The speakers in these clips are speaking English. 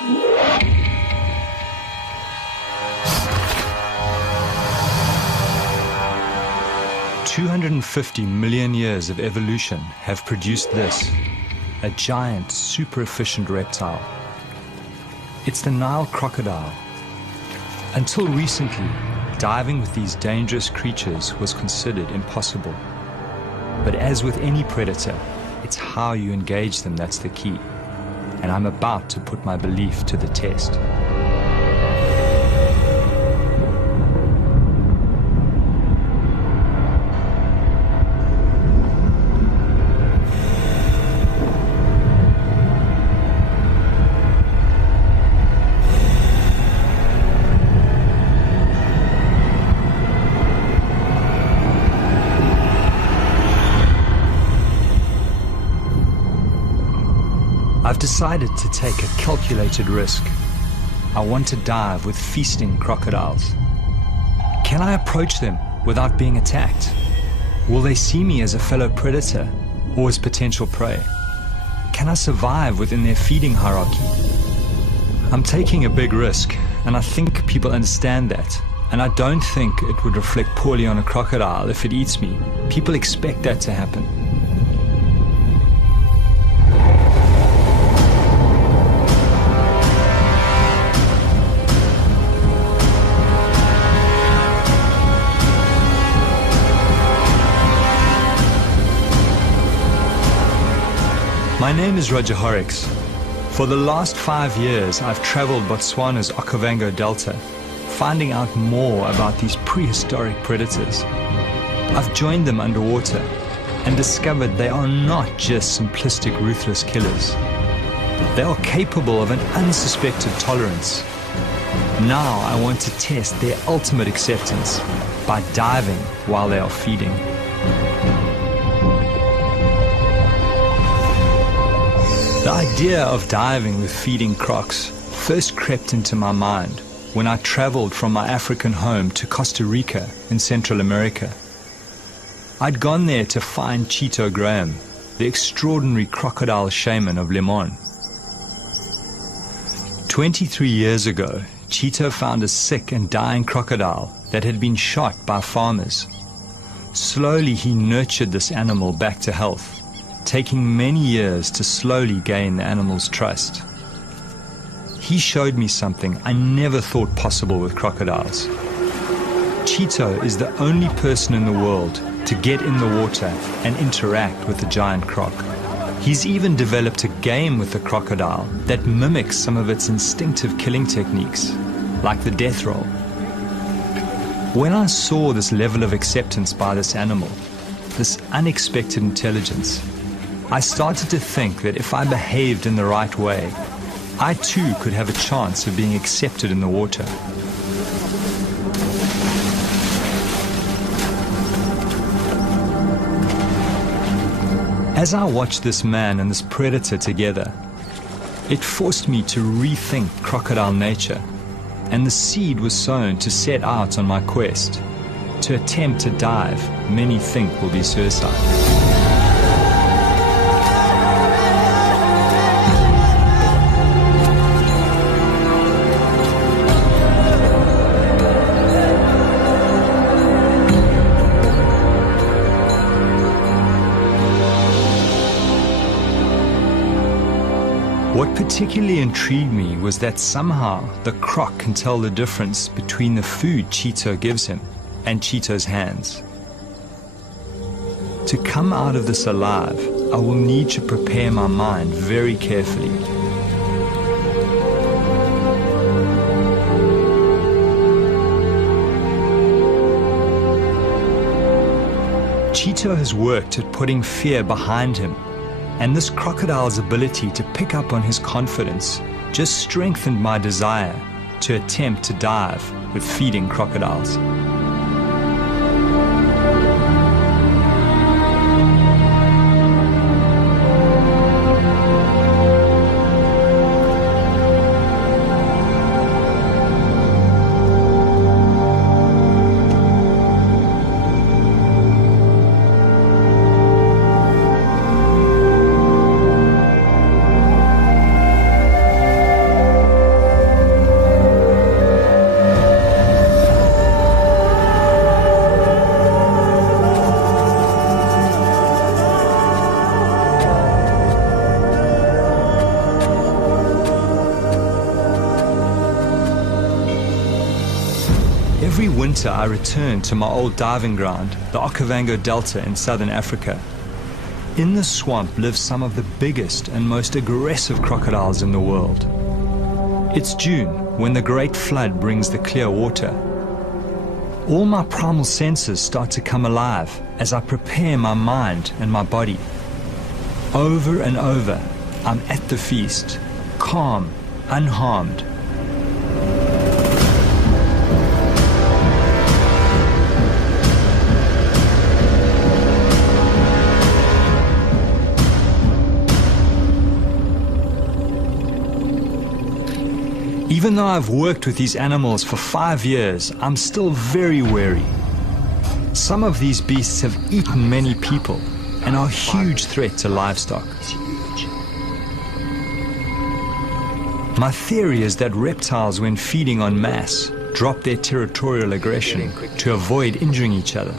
"250 million years of evolution have produced this, a giant, super efficient reptile. It's the Nile crocodile. Until recently, diving with these dangerous creatures was considered impossible. But as with any predator, it's how you engage them that's the key. And I'm about to put my belief to the test. I've decided to take a calculated risk. I want to dive with feasting crocodiles. Can I approach them without being attacked? Will they see me as a fellow predator or as potential prey? Can I survive within their feeding hierarchy? I'm taking a big risk, and I think people understand that. And I don't think it would reflect poorly on a crocodile if it eats me. People expect that to happen. My name is Roger Horrocks. For the last 5 years, I've traveled Botswana's Okavango Delta, finding out more about these prehistoric predators. I've joined them underwater and discovered they are not just simplistic, ruthless killers. They are capable of an unsuspected tolerance. Now I want to test their ultimate acceptance by diving while they are feeding. The idea of diving with feeding crocs first crept into my mind when I traveled from my African home to Costa Rica in Central America. I'd gone there to find Cheeto Graham, the extraordinary crocodile shaman of Limon. 23 years ago, Cheeto found a sick and dying crocodile that had been shot by farmers. Slowly he nurtured this animal back to health, taking many years to slowly gain the animal's trust. He showed me something I never thought possible with crocodiles. Cheeto is the only person in the world to get in the water and interact with the giant croc. He's even developed a game with the crocodile that mimics some of its instinctive killing techniques, like the death roll. When I saw this level of acceptance by this animal, this unexpected intelligence, I started to think that if I behaved in the right way, I too could have a chance of being accepted in the water. As I watched this man and this predator together, it forced me to rethink crocodile nature, and the seed was sown to set out on my quest. To attempt to dive, many think will be suicide. What particularly intrigued me was that somehow the croc can tell the difference between the food Cheeto gives him and Cheeto's hands. To come out of this alive, I will need to prepare my mind very carefully. Cheeto has worked at putting fear behind him, and this crocodile's ability to pick up on his confidence just strengthened my desire to attempt to dive with feeding crocodiles. Every winter I return to my old diving ground, the Okavango Delta in southern Africa. In the swamp live some of the biggest and most aggressive crocodiles in the world. It's June, when the great flood brings the clear water. All my primal senses start to come alive as I prepare my mind and my body. Over and over, I'm at the feast, calm, unharmed. Even though I've worked with these animals for 5 years, I'm still very wary. Some of these beasts have eaten many people and are a huge threat to livestock. My theory is that reptiles, when feeding en masse, drop their territorial aggression to avoid injuring each other.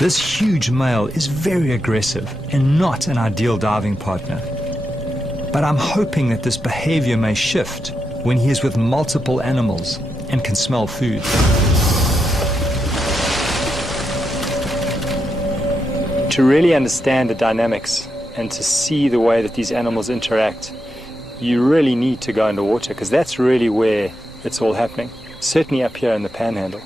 This huge male is very aggressive and not an ideal diving partner. But I'm hoping that this behavior may shift when he is with multiple animals and can smell food. To really understand the dynamics and to see the way that these animals interact, you really need to go underwater, because that's really where it's all happening, certainly up here in the Panhandle.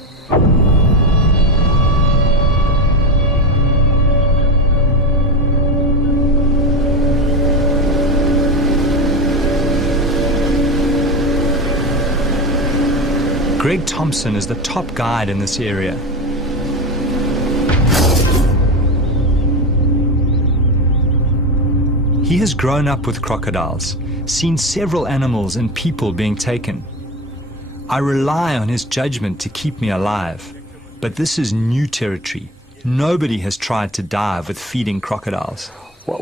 Greg Thompson is the top guide in this area. He has grown up with crocodiles, seen several animals and people being taken. I rely on his judgment to keep me alive, but this is new territory. Nobody has tried to dive with feeding crocodiles.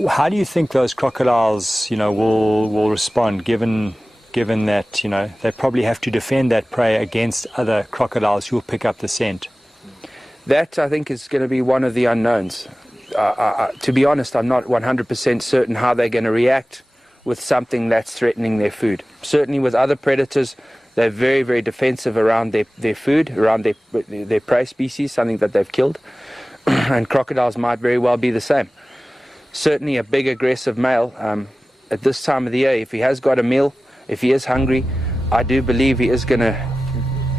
How do you think those crocodiles, will respond given that, they probably have to defend that prey against other crocodiles who will pick up the scent? That, I think, is going to be one of the unknowns. To be honest, I'm not 100% certain how they're going to react with something that's threatening their food. Certainly with other predators, they're very, very defensive around their food, around their prey species, something that they've killed. And crocodiles might very well be the same. Certainly a big aggressive male, at this time of the year, if he has got a meal, if he is hungry, I do believe he is going to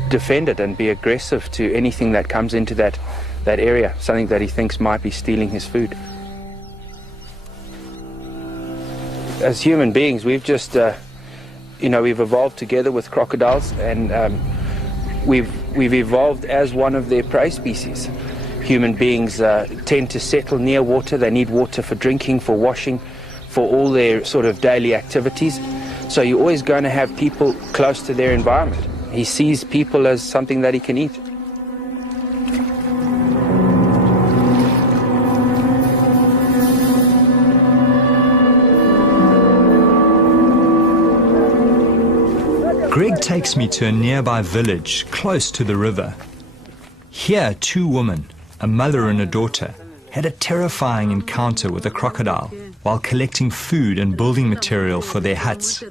defend it and be aggressive to anything that comes into that area, something that he thinks might be stealing his food. As human beings, we've just, we've evolved together with crocodiles, and we've evolved as one of their prey species. Human beings tend to settle near water. They need water for drinking, for washing, for all their sort of daily activities. So you're always going to have people close to their environment. He sees people as something that he can eat. Greg takes me to a nearby village close to the river. Here, two women, a mother and a daughter, had a terrifying encounter with a crocodile while collecting food and building material for their huts.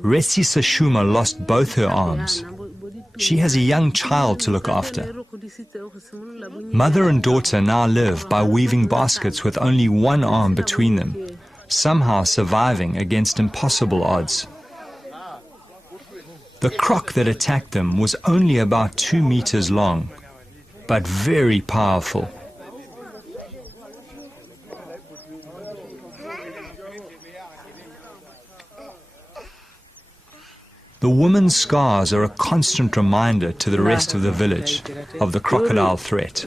Resi Sashuma lost both her arms. She has a young child to look after. Mother and daughter now live by weaving baskets with only one arm between them, somehow surviving against impossible odds. The croc that attacked them was only about 2 meters long, but very powerful. The woman's scars are a constant reminder to the rest of the village of the crocodile threat.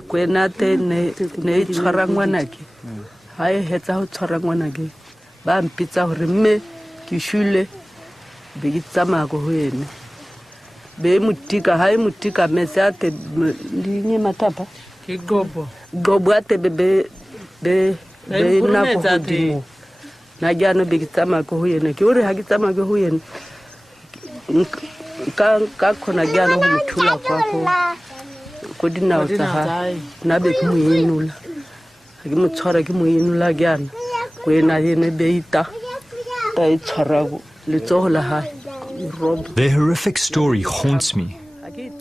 Their horrific story haunts me.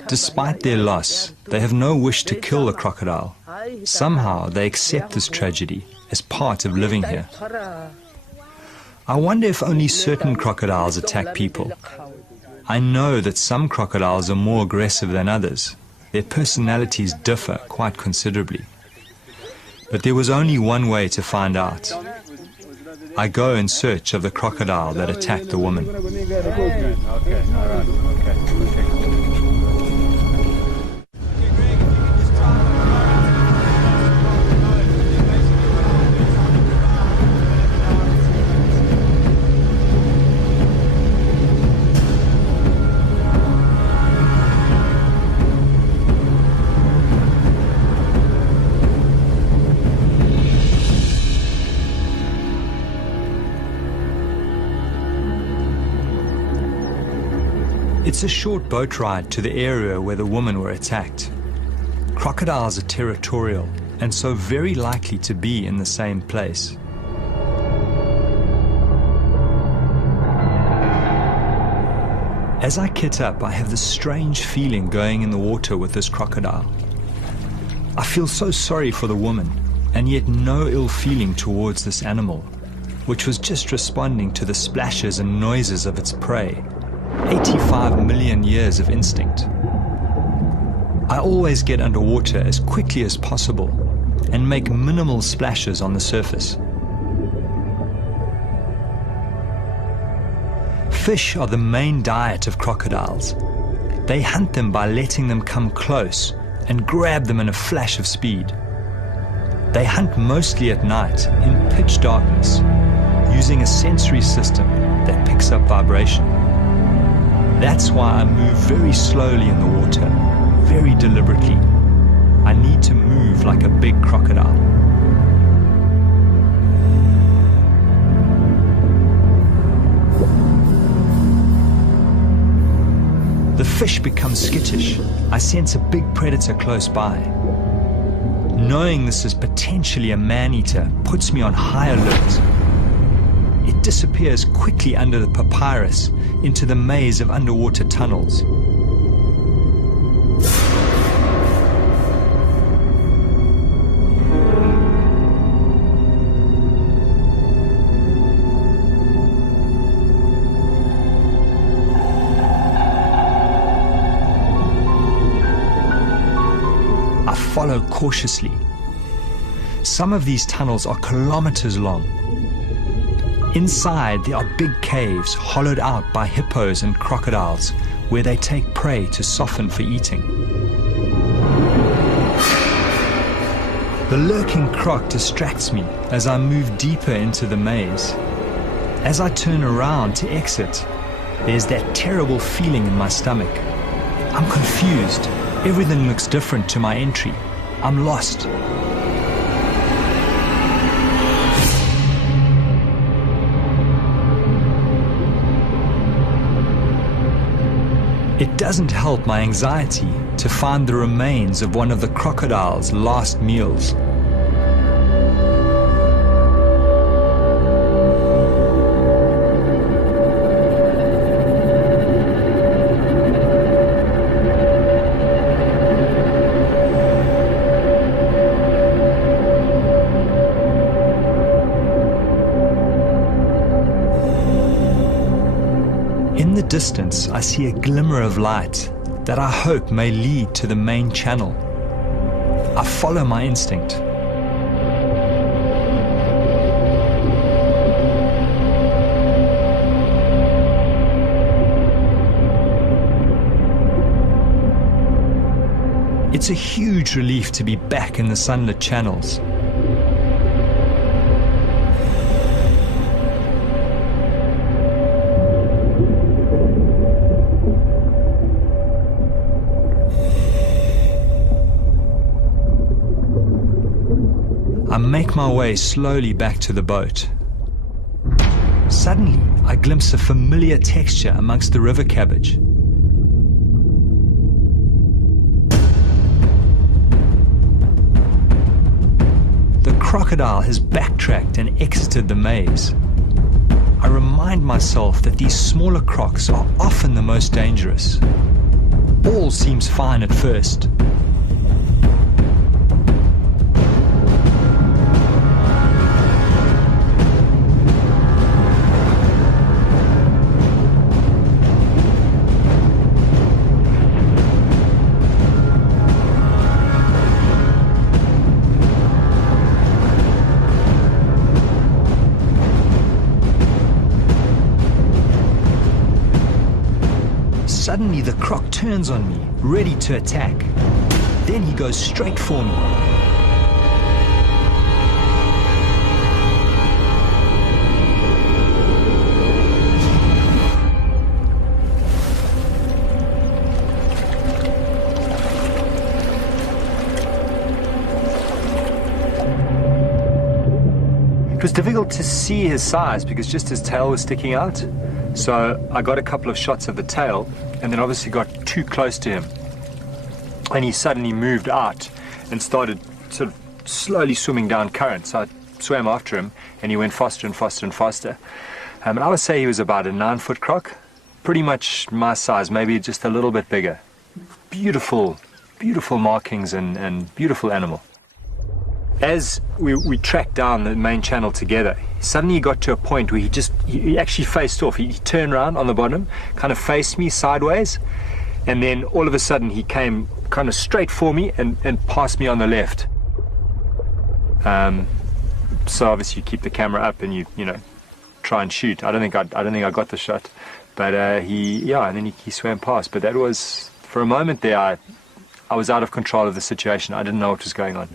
Despite their loss, they have no wish to kill the crocodile. Somehow they accept this tragedy as part of living here. I wonder if only certain crocodiles attack people. I know that some crocodiles are more aggressive than others. Their personalities differ quite considerably. But there was only one way to find out. I go in search of the crocodile that attacked the woman. It's a short boat ride to the area where the women were attacked. Crocodiles are territorial and so very likely to be in the same place. As I kit up, I have this strange feeling going in the water with this crocodile. I feel so sorry for the woman, and yet no ill feeling towards this animal, which was just responding to the splashes and noises of its prey. 85 million years of instinct. I always get underwater as quickly as possible and make minimal splashes on the surface. Fish are the main diet of crocodiles. They hunt them by letting them come close and grab them in a flash of speed. They hunt mostly at night in pitch darkness, using a sensory system that picks up vibration. That's why I move very slowly in the water, very deliberately. I need to move like a big crocodile. The fish become skittish. I sense a big predator close by. Knowing this is potentially a man-eater puts me on high alert. It disappears quickly under the papyrus into the maze of underwater tunnels. I follow cautiously. Some of these tunnels are kilometers long. Inside, there are big caves hollowed out by hippos and crocodiles where they take prey to soften for eating. The lurking croc distracts me as I move deeper into the maze. As I turn around to exit, there's that terrible feeling in my stomach. I'm confused. Everything looks different to my entry. I'm lost. It doesn't help my anxiety to find the remains of one of the crocodile's last meals. In the distance, I see a glimmer of light that I hope may lead to the main channel. I follow my instinct. It's a huge relief to be back in the sunlit channels. I make my way slowly back to the boat. Suddenly, I glimpse a familiar texture amongst the river cabbage. The crocodile has backtracked and exited the maze. I remind myself that these smaller crocs are often the most dangerous. All seems fine at first. Suddenly the croc turns on me, ready to attack. Then he goes straight for me. It was difficult to see his size because just his tail was sticking out. So I got a couple of shots of the tail and then obviously got too close to him. And he suddenly moved out and started sort of slowly swimming down current. So I swam after him and he went faster and faster and faster. And I would say he was about a 9-foot croc, pretty much my size, maybe just a little bit bigger. Beautiful, beautiful markings and beautiful animal. As we tracked down the main channel together, suddenly he got to a point where he actually faced off. He turned around on the bottom, kind of faced me sideways, and then all of a sudden he came kind of straight for me and passed me on the left. So obviously you keep the camera up and you know try and shoot. I don't think I got the shot, but and then he swam past. But that was, for a moment there, I was out of control of the situation. I didn't know what was going on.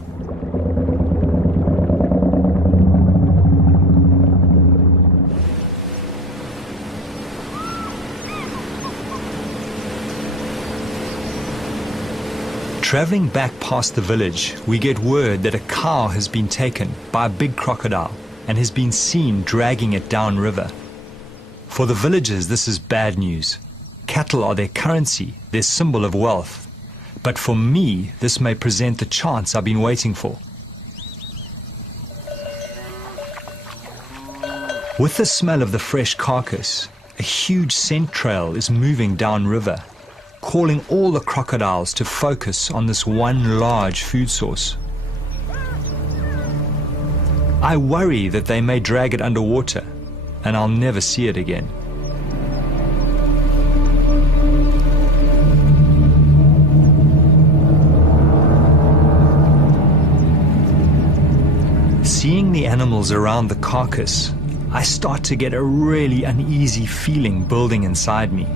Traveling back past the village, we get word that a cow has been taken by a big crocodile and has been seen dragging it downriver. For the villagers, this is bad news. Cattle are their currency, their symbol of wealth. But for me, this may present the chance I've been waiting for. With the smell of the fresh carcass, a huge scent trail is moving downriver, calling all the crocodiles to focus on this one large food source. I worry that they may drag it underwater, and I'll never see it again. Seeing the animals around the carcass, I start to get a really uneasy feeling building inside me.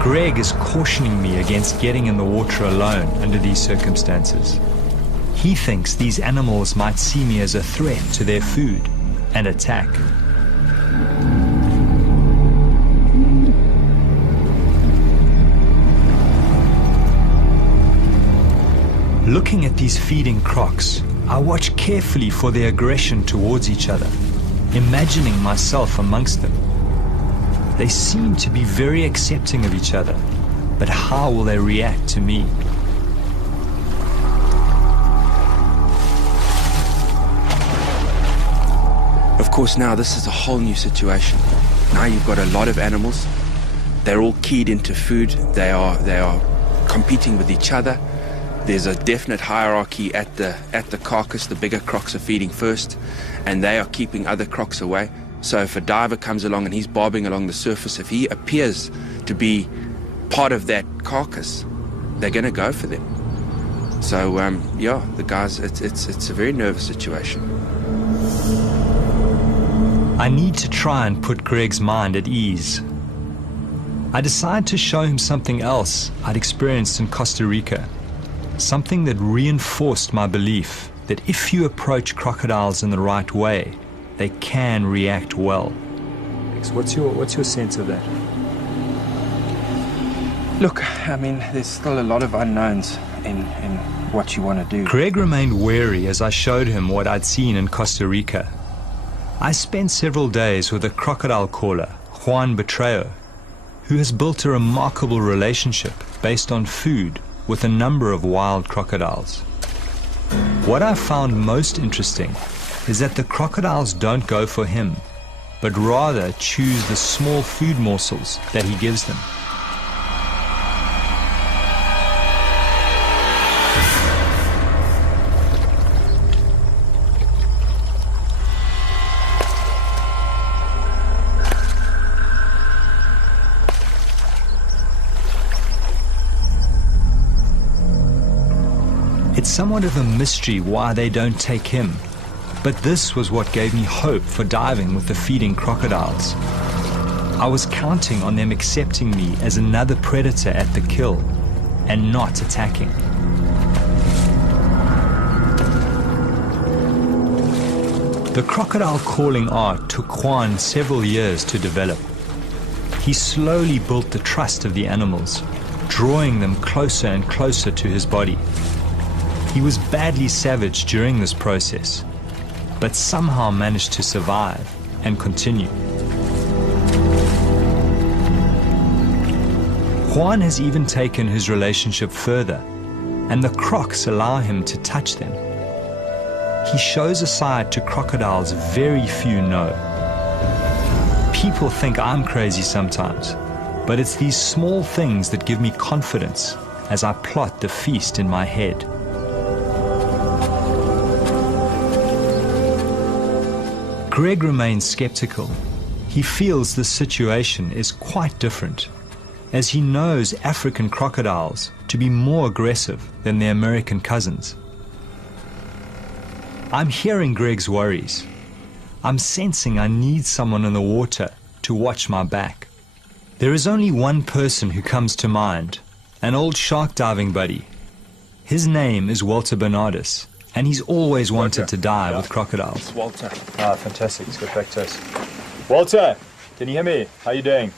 Greg is cautioning me against getting in the water alone under these circumstances. He thinks these animals might see me as a threat to their food and attack. Looking at these feeding crocs, I watch carefully for their aggression towards each other, imagining myself amongst them. They seem to be very accepting of each other, but how will they react to me? Of course, now this is a whole new situation. Now you've got a lot of animals. They're all keyed into food. They are competing with each other. There's a definite hierarchy at the carcass. The bigger crocs are feeding first, and they are keeping other crocs away. So if a diver comes along and he's bobbing along the surface, if he appears to be part of that carcass, they're going to go for them. So the guys, it's a very nervous situation. I need to try and put Greg's mind at ease. I decide to show him something else I'd experienced in Costa Rica, something that reinforced my belief that if you approach crocodiles in the right way, they can react well. What's your sense of that? Look, I mean, there's still a lot of unknowns in what you want to do. Greg remained wary as I showed him what I'd seen in Costa Rica. I spent several days with a crocodile caller, Juan Betreo, who has built a remarkable relationship based on food with a number of wild crocodiles. What I found most interesting is that the crocodiles don't go for him. but rather chews the small food morsels that he gives them. It's somewhat of a mystery why they don't take him, but this was what gave me hope for diving with the feeding crocodiles. I was counting on them accepting me as another predator at the kill and not attacking. The crocodile calling art took Juan several years to develop. He slowly built the trust of the animals, drawing them closer and closer to his body. He was badly savage during this process, but somehow managed to survive and continue. Juan has even taken his relationship further, and the crocs allow him to touch them. He shows a side to crocodiles very few know. People think I'm crazy sometimes, but it's these small things that give me confidence as I plot the feast in my head. Greg remains skeptical. He feels the situation is quite different, as he knows African crocodiles to be more aggressive than their American cousins. I'm hearing Greg's worries. I'm sensing I need someone in the water to watch my back. There is only one person who comes to mind, an old shark diving buddy. His name is Walter Bernardus, and he's always wanted to dive with crocodiles. It's Walter. Ah, fantastic. Let's get back to us. Walter, can you hear me? How are you doing?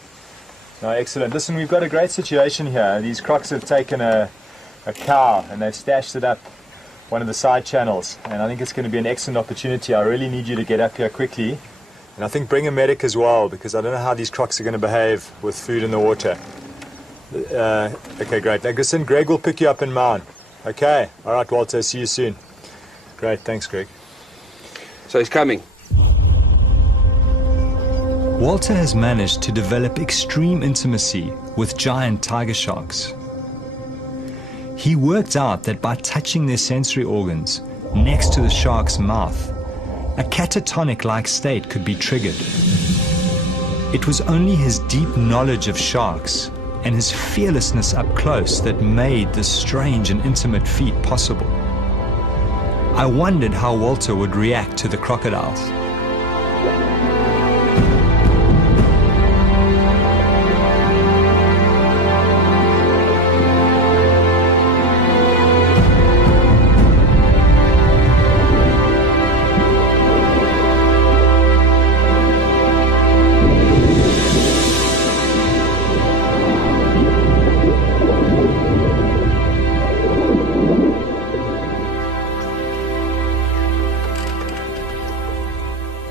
No, excellent. Listen, we've got a great situation here. These crocs have taken a cow and they've stashed it up one of the side channels, and I think it's going to be an excellent opportunity. I really need you to get up here quickly, and I think bring a medic as well, because I don't know how these crocs are going to behave with food in the water. Okay, great. Now, listen, Greg will pick you up in Maun. Okay. All right, Walter. See you soon. Great. Thanks, Greg. So he's coming. Walter has managed to develop extreme intimacy with giant tiger sharks. He worked out that by touching their sensory organs next to the shark's mouth, a catatonic-like state could be triggered. It was only his deep knowledge of sharks and his fearlessness up close that made this strange and intimate feat possible. I wondered how Walter would react to the crocodiles.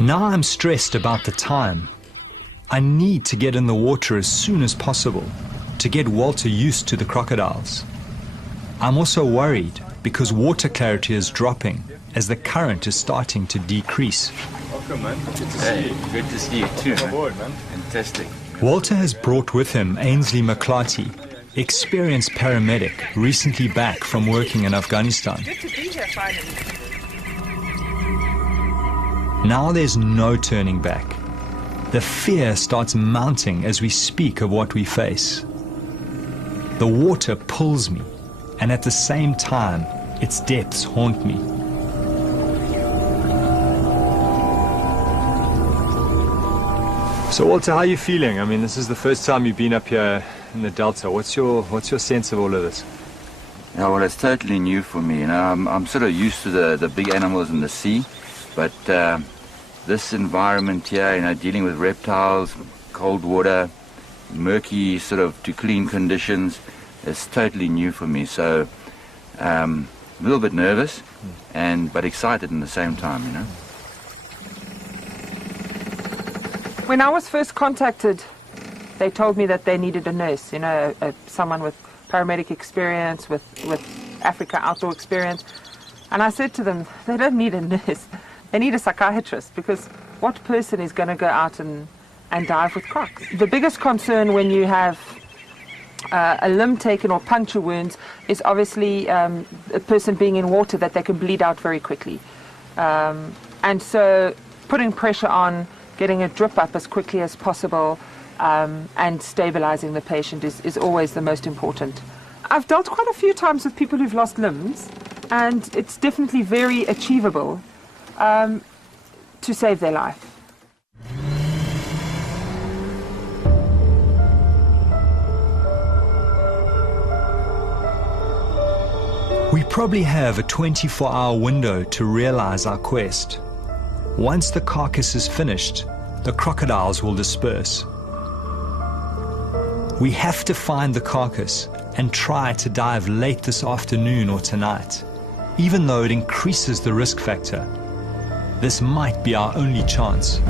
Now I'm stressed about the time. I need to get in the water as soon as possible to get Walter used to the crocodiles. I'm also worried because water clarity is dropping as the current is starting to decrease. Welcome, man. Good to see you. Good to see you too. Come aboard, man. Fantastic. Walter has brought with him Ainsley McClarty, experienced paramedic recently back from working in Afghanistan. Good to be here finally. Now there's no turning back. The fear starts mounting as we speak of what we face. The water pulls me, and at the same time, its depths haunt me. So Walter, how are you feeling? I mean, this is the first time you've been up here in the Delta. What's your sense of all of this? Yeah, well, it's totally new for me. You know, I'm sort of used to the big animals in the sea, but this environment here, you know, dealing with reptiles, cold water, murky sort of to clean conditions, is totally new for me. So a little bit nervous, but excited in the same time, you know. When I was first contacted, they told me that they needed a nurse, you know, someone with paramedic experience, with Africa outdoor experience. And I said to them, they don't need a nurse. They need a psychiatrist, because what person is going to go out and dive with crocs? The biggest concern when you have a limb taken or puncture wounds is obviously a person being in water, that they can bleed out very quickly. And so putting pressure on, getting a drip up as quickly as possible, and stabilizing the patient is always the most important. I've dealt quite a few times with people who've lost limbs, and it's definitely very achievable to save their life. We probably have a 24-hour window to realize our quest. Once the carcass is finished, the crocodiles will disperse. We have to find the carcass and try to dive late this afternoon or tonight, even though it increases the risk factor. This might be our only chance.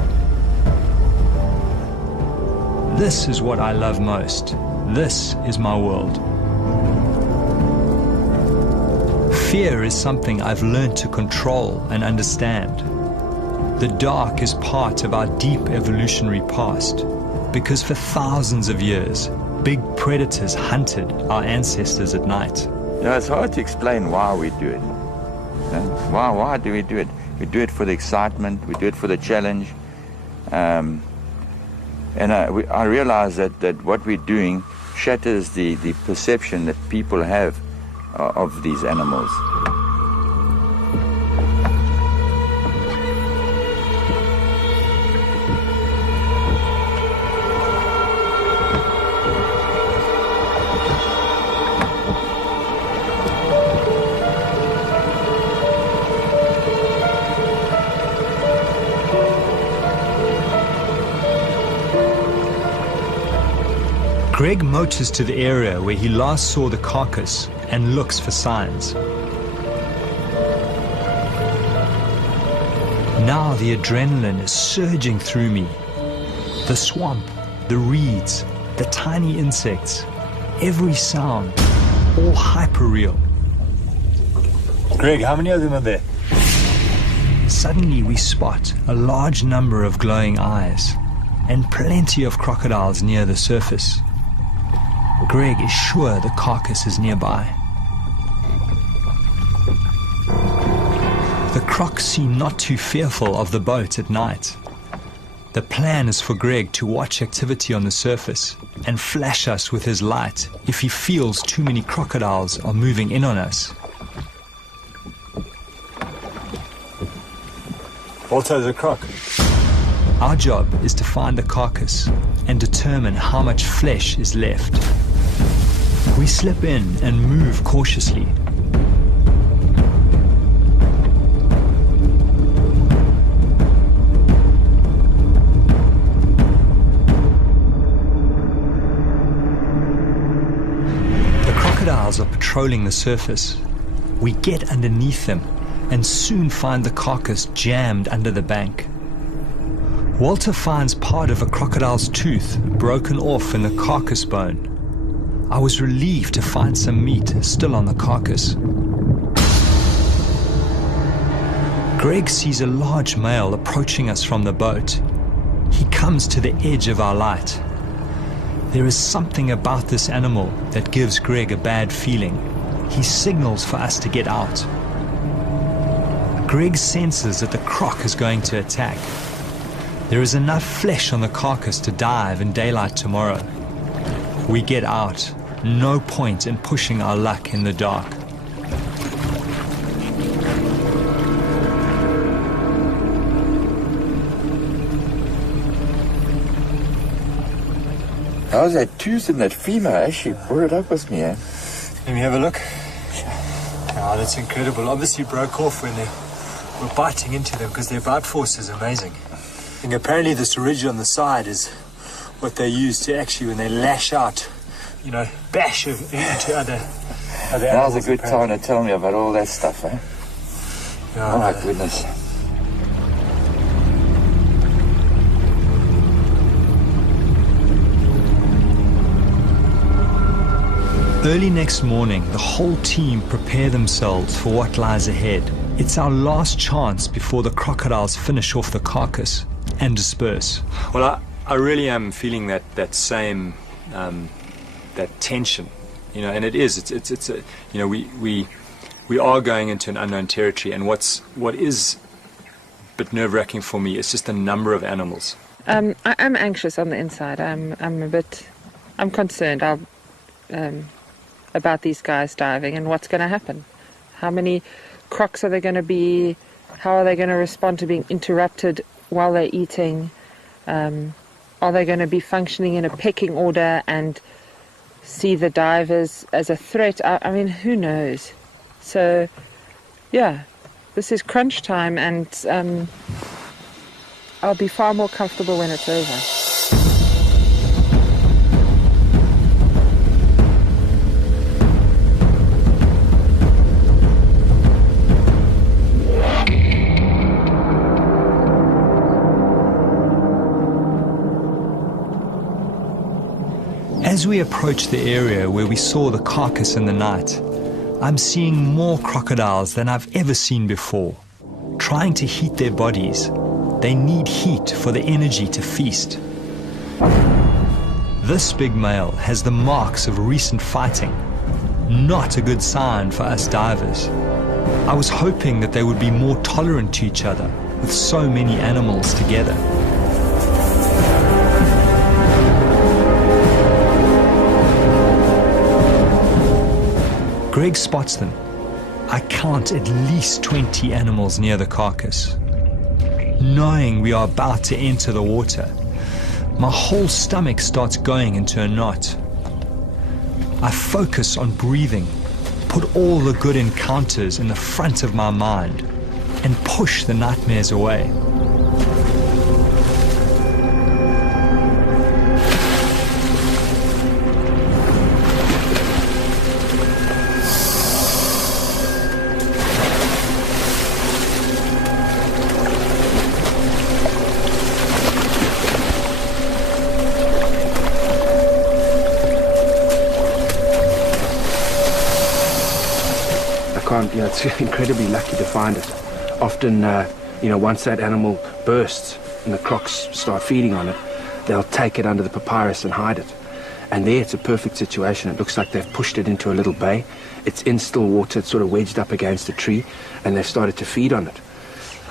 This is what I love most. This is my world. Fear is something I've learned to control and understand. The dark is part of our deep evolutionary past, because for thousands of years, big predators hunted our ancestors at night. You know, it's hard to explain why we do it. Why do we do it? We do it for the excitement, we do it for the challenge. And I realize that what we're doing shatters the perception that people have of these animals. Greg motors to the area where he last saw the carcass and looks for signs. Now the adrenaline is surging through me. The swamp, the reeds, the tiny insects, every sound, all hyper-real. Greg, how many of them are there? Suddenly we spot a large number of glowing eyes and plenty of crocodiles near the surface. Greg is sure the carcass is nearby. The crocs seem not too fearful of the boat at night. The plan is for Greg to watch activity on the surface and flash us with his light if he feels too many crocodiles are moving in on us. Also, there's a croc. Our job is to find the carcass and determine how much flesh is left. We slip in and move cautiously. The crocodiles are patrolling the surface. We get underneath them and soon find the carcass jammed under the bank. Walter finds part of a crocodile's tooth broken off in the carcass bone. I was relieved to find some meat still on the carcass. Greg sees a large male approaching us from the boat. He comes to the edge of our light. There is something about this animal that gives Greg a bad feeling. He signals for us to get out. Greg senses that the croc is going to attack. There is enough flesh on the carcass to dive in daylight tomorrow. We get out. No point in pushing our luck in the dark. How's that tooth in that femur? Actually brought it up with me, eh? Let me have a look. Oh, that's incredible. Obviously broke off when they were biting into them because their bite force is amazing. And apparently this ridge on the side is what they use to actually, when they lash out, you know, bash into other animals. Now's a good time to tell me about all that stuff, eh? Yeah, oh my goodness. Early next morning, the whole team prepare themselves for what lies ahead. It's our last chance before the crocodiles finish off the carcass and disperse. Well, I really am feeling that same that tension, and it's a, we are going into an unknown territory, and what is a bit nerve-wracking for me is just the number of animals. I'm anxious on the inside. I'm concerned about these guys diving and what's going to happen. How many crocs are there going to be? How are they going to respond to being interrupted while they're eating? Are they going to be functioning in a pecking order and see the divers as a threat? I mean, who knows? So, yeah, this is crunch time, and I'll be far more comfortable when it's over. As we approach the area where we saw the carcass in the night, I'm seeing more crocodiles than I've ever seen before. Trying to heat their bodies, they need heat for the energy to feast. This big male has the marks of recent fighting. Not a good sign for us divers. I was hoping that they would be more tolerant to each other with so many animals together. Greg spots them. I count at least 20 animals near the carcass. Knowing we are about to enter the water, my whole stomach starts going into a knot. I focus on breathing, put all the good encounters in the front of my mind, and push the nightmares away. It's incredibly lucky to find it. Often, once that animal bursts and the crocs start feeding on it, they'll take it under the papyrus and hide it. And there it's a perfect situation. It looks like they've pushed it into a little bay. It's in still water, it's sort of wedged up against a tree, and they've started to feed on it.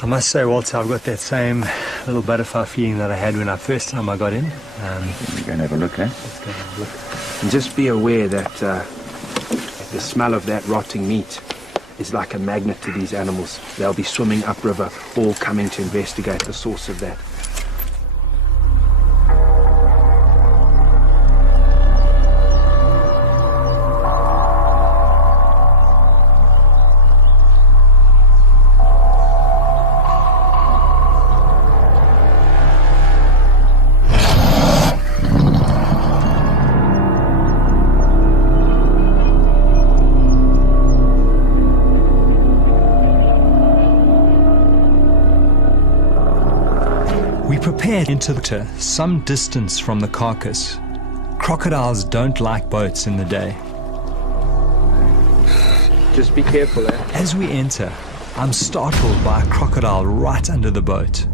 I must say, Walter, I've got that same little butterfly feeling that I had when first time I got in. We're going to have a look, eh? Let's go have a look. And just be aware that the smell of that rotting meat is like a magnet to these animals. They'll be swimming upriver, all coming to investigate the source of that. Prepared into the water some distance from the carcass. Crocodiles don't like boats in the day. Just be careful, eh? As we enter, I'm startled by a crocodile right under the boat.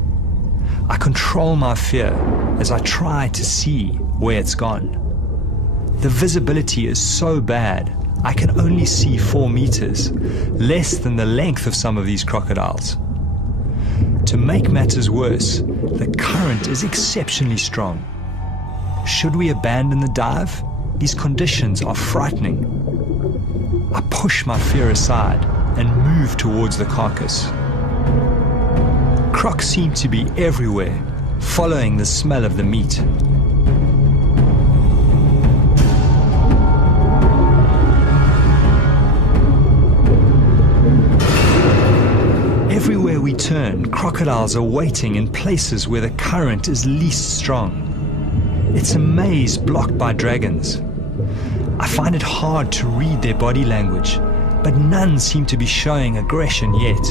I control my fear as I try to see where it's gone. The visibility is so bad, I can only see 4 meters, less than the length of some of these crocodiles. To make matters worse, the current is exceptionally strong. Should we abandon the dive? These conditions are frightening. I push my fear aside and move towards the carcass. Crocs seem to be everywhere, following the smell of the meat. Everywhere we turn, crocodiles are waiting in places where the current is least strong. It's a maze blocked by dragons. I find it hard to read their body language, but none seem to be showing aggression yet.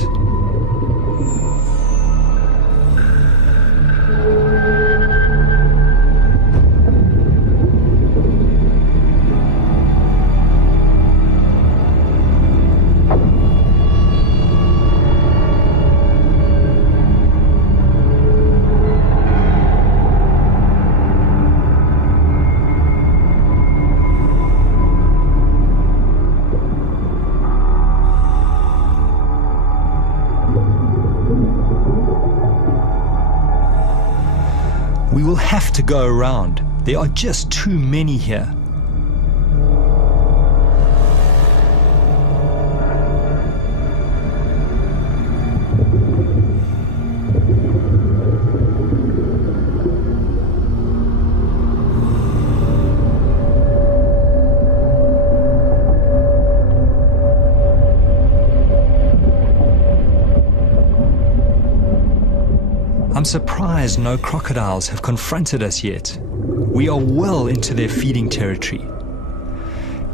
We will have to go around. There are just too many here. I'm surprised no crocodiles have confronted us yet. We are well into their feeding territory.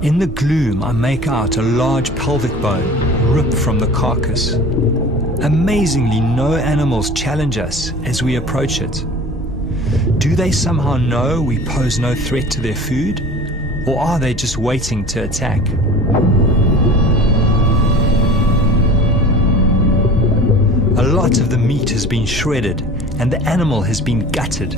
In the gloom, I make out a large pelvic bone ripped from the carcass. Amazingly, no animals challenge us as we approach it. Do they somehow know we pose no threat to their food, or are they just waiting to attack? A lot of the meat has been shredded and the animal has been gutted.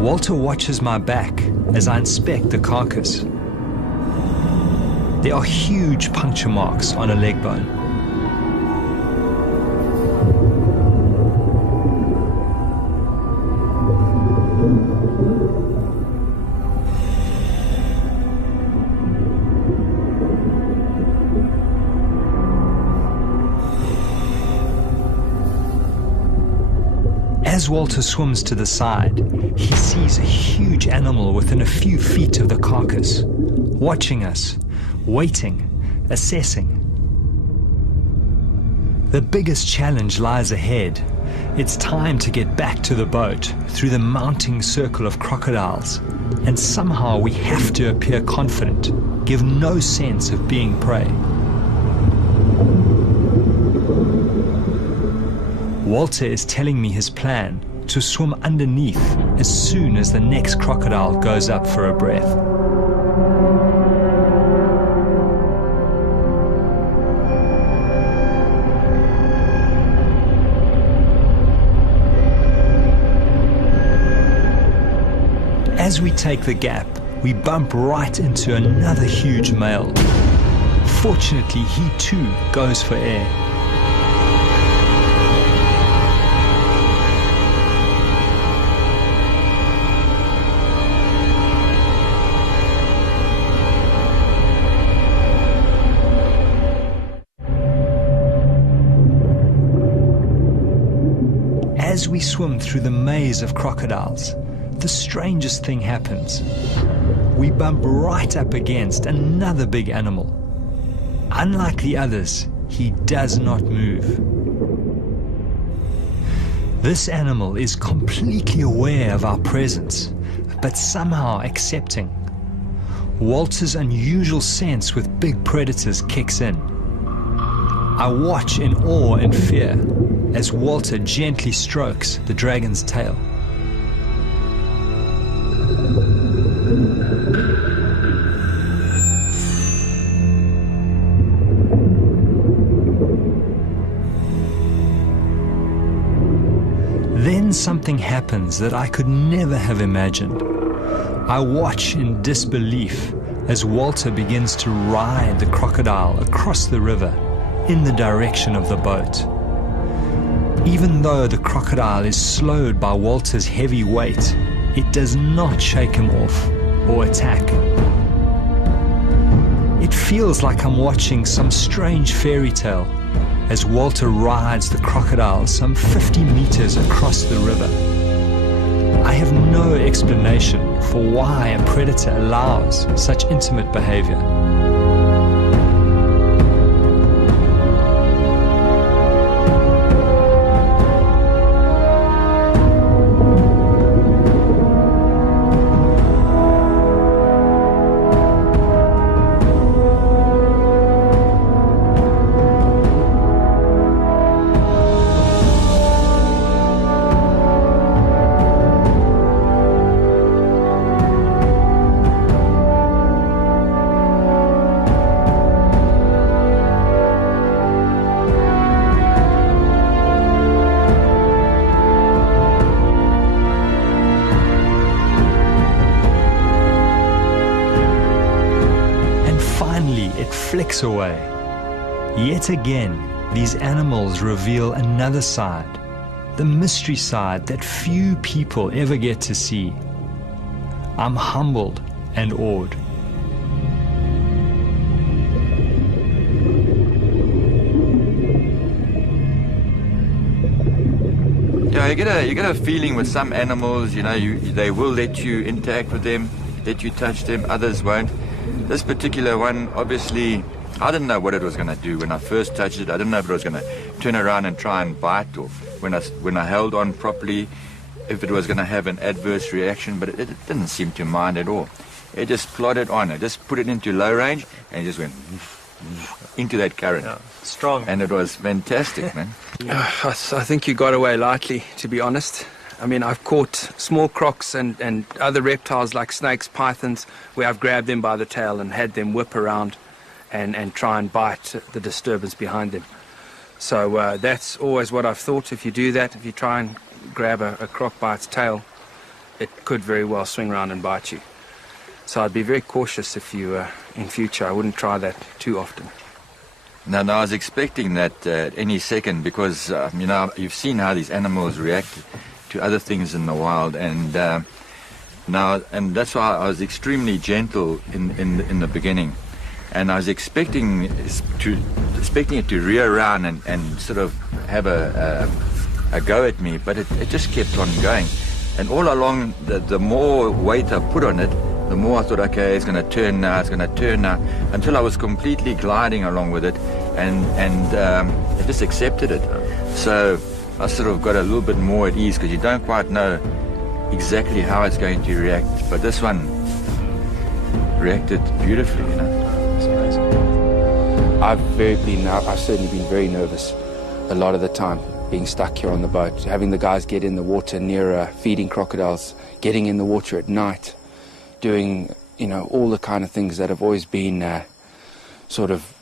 Walter watches my back as I inspect the carcass. There are huge puncture marks on a leg bone. As Walter swims to the side, he sees a huge animal within a few feet of the carcass, watching us, waiting, assessing. The biggest challenge lies ahead. It's time to get back to the boat through the mounting circle of crocodiles, and somehow we have to appear confident, give no sense of being prey. Walter is telling me his plan to swim underneath as soon as the next crocodile goes up for a breath. As we take the gap, we bump right into another huge male. Fortunately, he too goes for air. As we swim through the maze of crocodiles, the strangest thing happens. We bump right up against another big animal. Unlike the others, he does not move. This animal is completely aware of our presence, but somehow accepting. Walter's unusual sense with big predators kicks in. I watch in awe and fear as Walter gently strokes the dragon's tail. Then something happens that I could never have imagined. I watch in disbelief as Walter begins to ride the crocodile across the river in the direction of the boat. Even though the crocodile is slowed by Walter's heavy weight, it does not shake him off or attack. It feels like I'm watching some strange fairy tale as Walter rides the crocodile some 50 meters across the river. I have no explanation for why a predator allows such intimate behavior. flicks away. Yet again, these animals reveal another side, the mystery side that few people ever get to see. I'm humbled and awed. Yeah, you get a feeling with some animals, they will let you interact with them, let you touch them, others won't. This particular one, obviously, I didn't know what it was going to do. When I first touched it, I didn't know if it was going to turn around and try and bite, or when I held on properly, if it was going to have an adverse reaction, but it didn't seem to mind at all. It just plodded on. I just put it into low range and it just went into that current. Yeah, strong. And it was fantastic, man. I think you got away lightly, to be honest. I mean, I've caught small crocs and other reptiles like snakes, pythons, where I've grabbed them by the tail and had them whip around and try and bite the disturbance behind them. So that's always what I've thought. If you do that, if you try and grab a croc by its tail, it could very well swing around and bite you. So I'd be very cautious if you, in future, I wouldn't try that too often. No, I was expecting that any second because, you've seen how these animals react to other things in the wild, and that's why I was extremely gentle in the beginning, and I was expecting it to rear around and sort of have a go at me, but it just kept on going, and all along the more weight I put on it, the more I thought, okay, it's going to turn now, until I was completely gliding along with it, and I just accepted it. So I sort of got a little bit more at ease because you don't quite know exactly how it's going to react. But this one reacted beautifully, It's amazing. I've certainly been very nervous a lot of the time, being stuck here on the boat, having the guys get in the water near feeding crocodiles, getting in the water at night, doing, all the kind of things that have always been sort of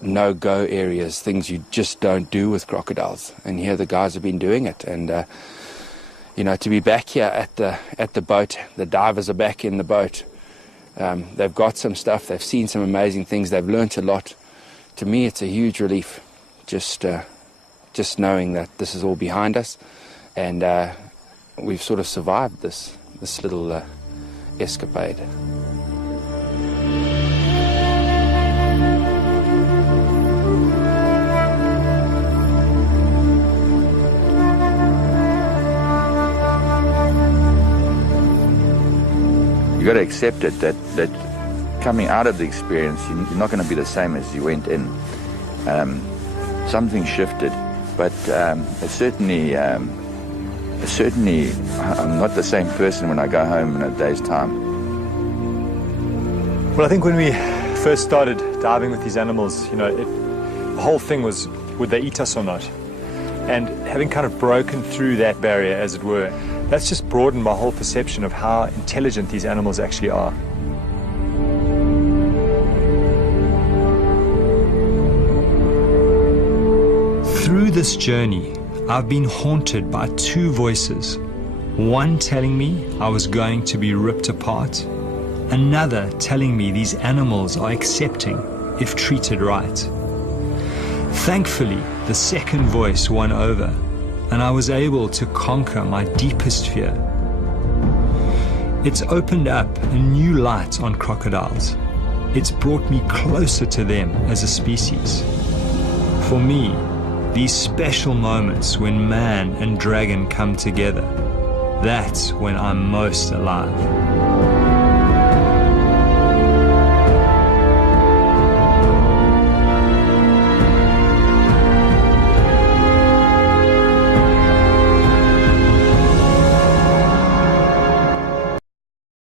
no-go areas, things you just don't do with crocodiles. And here the guys have been doing it. And, to be back here at the boat, the divers are back in the boat. They've got some stuff. They've seen some amazing things. They've learnt a lot. To me, it's a huge relief just knowing that this is all behind us. And we've sort of survived this little escapade. You got to accept it that coming out of the experience, you're not going to be the same as you went in. Something shifted, but certainly I'm not the same person when I go home in a day's time. Well, I think when we first started diving with these animals, the whole thing was, would they eat us or not? And having kind of broken through that barrier, as it were, that's just broadened my whole perception of how intelligent these animals actually are. Through this journey, I've been haunted by two voices. One telling me I was going to be ripped apart, another telling me these animals are accepting if treated right. Thankfully, the second voice won over, and I was able to conquer my deepest fear. It's opened up a new light on crocodiles. It's brought me closer to them as a species. For me, these special moments when man and dragon come together, that's when I'm most alive.